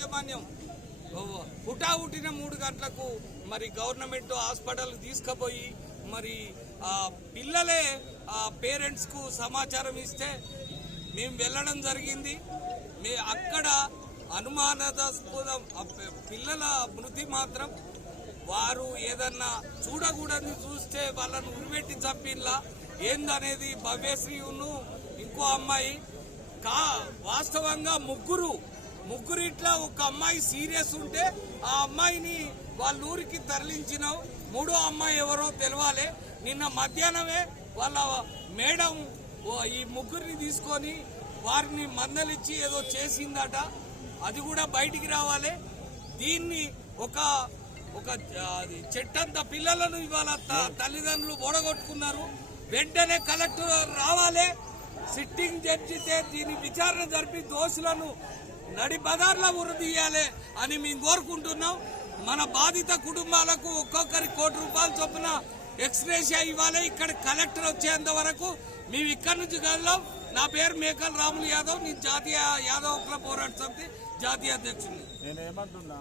యాజమాన్యం. హుటా హుటిన మూడు గంటలకు మరి గవర్నమెంట్ హాస్పిటల్ తీసుకుపోయి మరి ఆ పిల్లలే ఆ సమాచారం ఇస్తే మేము వెళ్ళడం జరిగింది. మే అక్కడ అనుమానాస్పదం పిల్లల మృతి మాత్రం వారు ఏదన్నా చూడకూడని చూస్తే వాళ్ళను ఉరిపెట్టి చంపిల్లా ఏందనేది భవ్యశ్రీను ఇంకో అమ్మాయి. కా వాస్తవంగా ముగ్గురు ముగ్గురిట్లో ఒక అమ్మాయి సీరియస్ ఉంటే ఆ అమ్మాయిని వాళ్ళ ఊరికి తరలించినావు మూడో అమ్మాయి ఎవరో తెలవాలి. నిన్న మధ్యాహ్నమే వాళ్ళ మేడం ఈ ముగ్గురిని తీసుకొని వారిని మందలిచ్చి ఏదో చేసిందట. అది కూడా బయటికి రావాలి. దీన్ని ఒక ఒక అది చెట్టంత పిల్లలను ఇవాళ తల్లిదండ్రులు ఓడగొట్టుకున్నారు. వెంటనే కలెక్టర్ రావాలి. సిట్టింగ్ జడ్జితే దీని విచారణ జరిపి దోషులను నడి బజార్లో ఉరిదీయాలి అని మేము కోరుకుంటున్నాం. మన బాధిత కుటుంబాలకు ఒక్కొక్కరి కోటి రూపాయలు చొప్పున ఎక్స్రేషియా ఇవ్వాలి. ఇక్కడ కలెక్టర్ వచ్చేంత వరకు మేము ఇక్కడి నుంచి కదలాం నా పేరు మేకల్ రాములు యాదవ్. నేను జాతీయ యాదవ్ క్లబ్ పోరాట సమితి జాతీయ అధ్యక్షుడిని. నేను ఏమంటున్నా